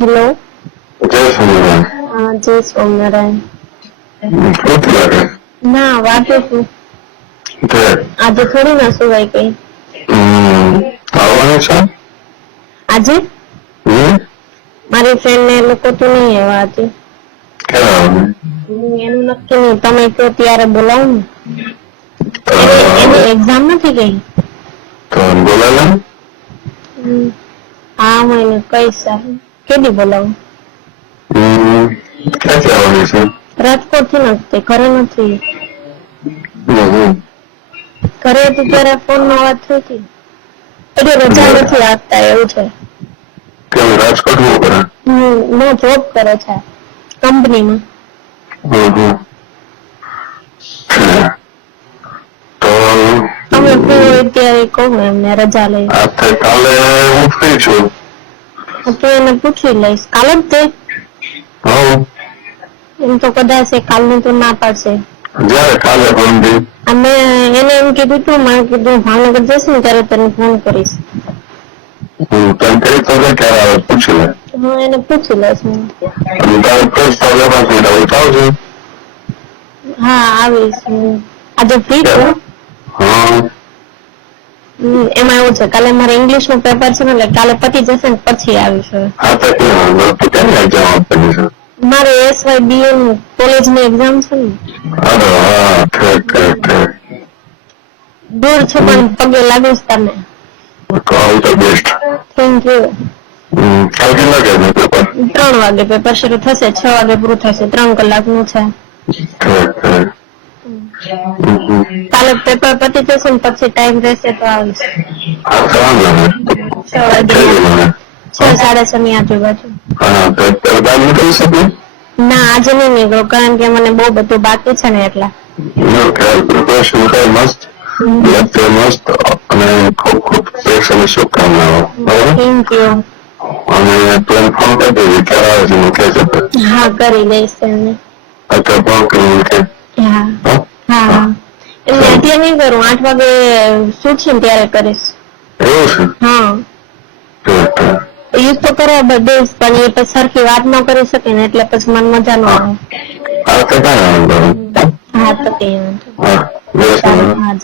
Hello. જય સ્વામિનારાયણ. હા, જય સ્વામિનારાયણ. શું લાગે? ના, વાંચું છું. આજે થોડી ના સુવાય કઈ. આવવાનું છે આજે મારી ફ્રેન્ડ ને લોકો તો નહીં આવ્યા આજે. ક્યારે એનું નક્કી નહીં, તમે કહો ત્યારે બોલાવો ને. એની એક્ઝામ નથી ગઈ. તો બોલાવે હા, હું એને કહીશ. કેદી બોલાવું? ક્યાંથી આવવાની છે? રાજકોટ થી નથી, ઘરે નથી. ઘરે હતી ત્યારે ફોન માં વાત થઈ હતી. એટલે રજા નથી આપતા એવું છે. કેમ રાજકોટ માં કરે? નો જોબ કરે છે કંપનીમાં. તો તમે ફ્રી હોય ત્યારે કહું એમને રજા લઈ. કાલે હું ફ્રી છું. તો એને પૂછી લઈશ. કાલે જ તે એમ તો કદાચ કાલનું તો ના પાડશે. જયારે કાલે પણ અમે એને એમ કીધું તું, મેં કીધું ભાવનગર જઈશ ને ત્યારે તને ફોન કરીશ. તને કઈ તો ક્યારે આવે પૂછી લે. હું એને પૂછી લઈશ. હા, આવીશ. આજે ફ્રી છું. એમાં એવું છે કાલે મારે ઇંગ્લિશ નું પેપર છે ને, એટલે કાલે પતી જશે ને પછી આવીશું. મારે SY BA નું કોલેજ ની એક્ઝામ છે ને. દૂર છે પણ પગે લાગુ જ તમે. Thank you. 3 વાગે પેપર શરૂ થશે, 6 વાગે પૂરું થશે. 3 કલાકનું છે. કાલે પેપર પતી જશે ને પછી ટાઈમ રહેશે તો આવીશ. 6 વાગે 6-6:30 ની આજુબાજુ. ના, આજે નહીં નીકળો કારણ કે મને બહુ બધું બાકી છે ને એટલે. Thank you. હા, કરી દઈશ એમને. હા હા, એમને એટલે નહીં કરું. 8 વાગે શું છે ત્યારે કરીશ. હા, યુઝ તો કરવા દઈશ પણ એ પછી સરખી વાત ન કરી શકે ને એટલે પછી મને મજા ન આવે. હા, તો કઈ વાંધો. હા, તો કઈ વાંધો. હા.